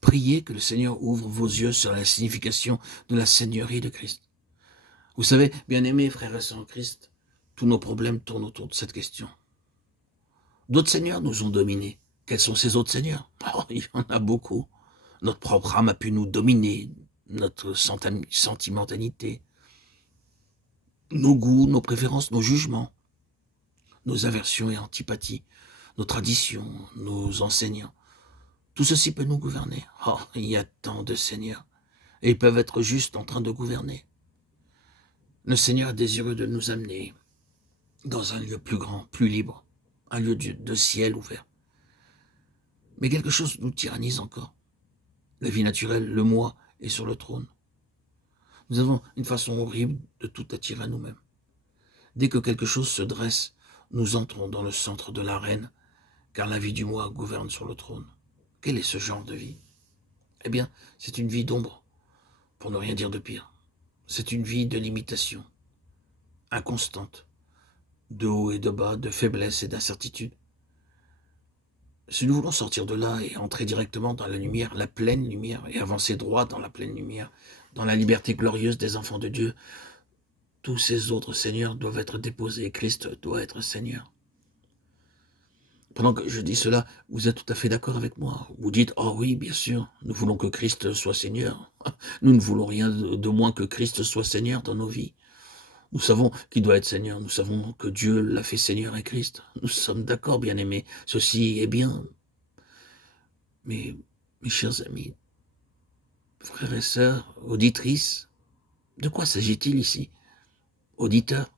Priez que le Seigneur ouvre vos yeux sur la signification de la Seigneurie de Christ. Vous savez, bien-aimés frères et sœurs en Christ, tous nos problèmes tournent autour de cette question. D'autres seigneurs nous ont dominés. Quels sont ces autres seigneurs? Oh, il y en a beaucoup. Notre propre âme a pu nous dominer, notre sentimentalité, nos goûts, nos préférences, nos jugements, nos aversions et antipathies, nos traditions, nos enseignants. Tout ceci peut nous gouverner. Oh, il y a tant de seigneurs. Et ils peuvent être juste en train de gouverner. Le Seigneur est désireux de nous amener dans un lieu plus grand, plus libre, un lieu de ciel ouvert. Mais quelque chose nous tyrannise encore. La vie naturelle, le moi, est sur le trône. Nous avons une façon horrible de tout attirer à nous-mêmes. Dès que quelque chose se dresse, nous entrons dans le centre de l'arène, car la vie du moi gouverne sur le trône. Quel est ce genre de vie? Eh bien, c'est une vie d'ombre, pour ne rien dire de pire. C'est une vie de limitation, inconstante, de haut et de bas, de faiblesse et d'incertitude. Si nous voulons sortir de là et entrer directement dans la lumière, la pleine lumière, et avancer droit dans la pleine lumière, dans la liberté glorieuse des enfants de Dieu, tous ces autres seigneurs doivent être déposés et Christ doit être Seigneur. Pendant que je dis cela, vous êtes tout à fait d'accord avec moi. Vous dites, oh oui, bien sûr, nous voulons que Christ soit Seigneur. Nous ne voulons rien de moins que Christ soit Seigneur dans nos vies. Nous savons qu'il doit être Seigneur. Nous savons que Dieu l'a fait Seigneur et Christ. Nous sommes d'accord, bien-aimés. Ceci est bien. Mais, mes chers amis, frères et sœurs, auditrices, de quoi s'agit-il ici? Auditeurs?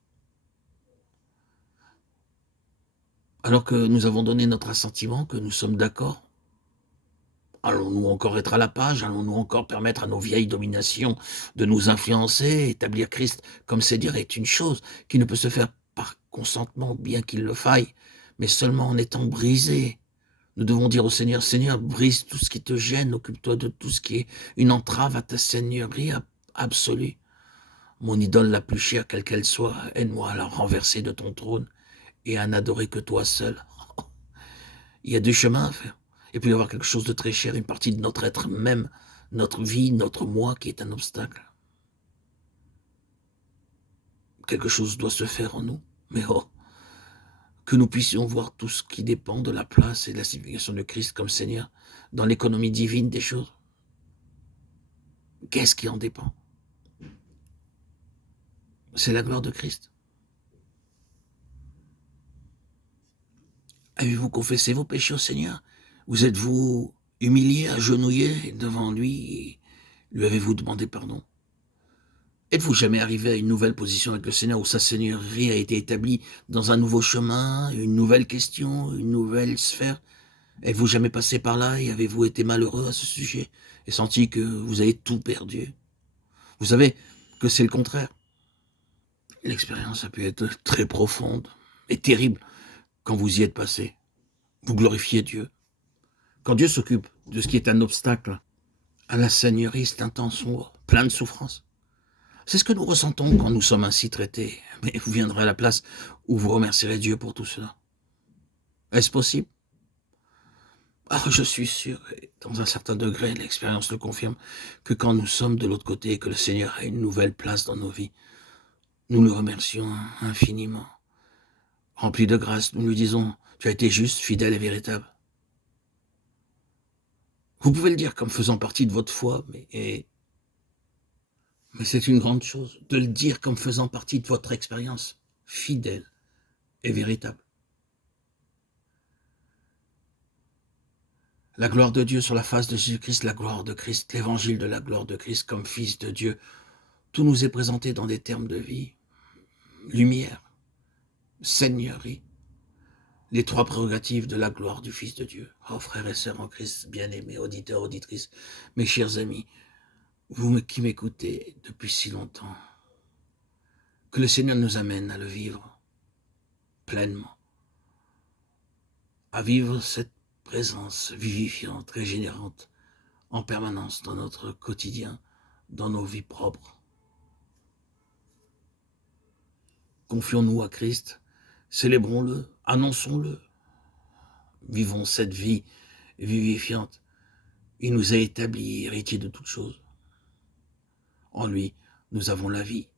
Alors que nous avons donné notre assentiment, que nous sommes d'accord, allons-nous encore être à la page? Allons-nous encore permettre à nos vieilles dominations de nous influencer? Établir Christ comme Seigneur est une chose qui ne peut se faire par consentement, bien qu'il le faille, mais seulement en étant brisé. Nous devons dire au Seigneur, Seigneur, brise tout ce qui te gêne, occupe-toi de tout ce qui est une entrave à ta seigneurie absolue. Mon idole la plus chère, quelle qu'elle soit, aide-moi à la renverser de ton trône et à n'adorer que toi seul. Il y a deux chemins à faire. Il peut y avoir quelque chose de très cher, une partie de notre être même, notre vie, notre moi qui est un obstacle. Quelque chose doit se faire en nous, mais oh, que nous puissions voir tout ce qui dépend de la place et de la signification de Christ comme Seigneur dans l'économie divine des choses. Qu'est-ce qui en dépend? C'est la gloire de Christ. Avez-vous confessé vos péchés au Seigneur? Vous êtes-vous humilié, agenouillé devant lui? Lui avez-vous demandé pardon? Êtes-vous jamais arrivé à une nouvelle position avec le Seigneur où sa seigneurie a été établie dans un nouveau chemin, une nouvelle question, une nouvelle sphère? Êtes-vous jamais passé par là et avez-vous été malheureux à ce sujet et senti que vous avez tout perdu? Vous savez que c'est le contraire. L'expérience a pu être très profonde et terrible quand vous y êtes passé. Vous glorifiez Dieu. Quand Dieu s'occupe de ce qui est un obstacle à la seigneurie, c'est un temps sombre, plein de souffrance. C'est ce que nous ressentons quand nous sommes ainsi traités. Mais vous viendrez à la place où vous remercierez Dieu pour tout cela. Est-ce possible? Ah, je suis sûr, et dans un certain degré, l'expérience le confirme, que quand nous sommes de l'autre côté et que le Seigneur a une nouvelle place dans nos vies, nous le remercions infiniment. Remplis de grâce, nous lui disons, tu as été juste, fidèle et véritable. Vous pouvez le dire comme faisant partie de votre foi, mais c'est une grande chose de le dire comme faisant partie de votre expérience fidèle et véritable. La gloire de Dieu sur la face de Jésus-Christ, la gloire de Christ, l'évangile de la gloire de Christ comme Fils de Dieu, tout nous est présenté dans des termes de vie, lumière, seigneurie, les trois prérogatives de la gloire du Fils de Dieu. Oh frères et sœurs en Christ, bien-aimés, auditeurs, auditrices, mes chers amis, vous qui m'écoutez depuis si longtemps, que le Seigneur nous amène à le vivre pleinement, à vivre cette présence vivifiante, régénérante, en permanence dans notre quotidien, dans nos vies propres. Confions-nous à Christ, célébrons-le, annonçons-le, vivons cette vie vivifiante Il nous a établis héritiers de toutes choses. En lui, nous avons la vie.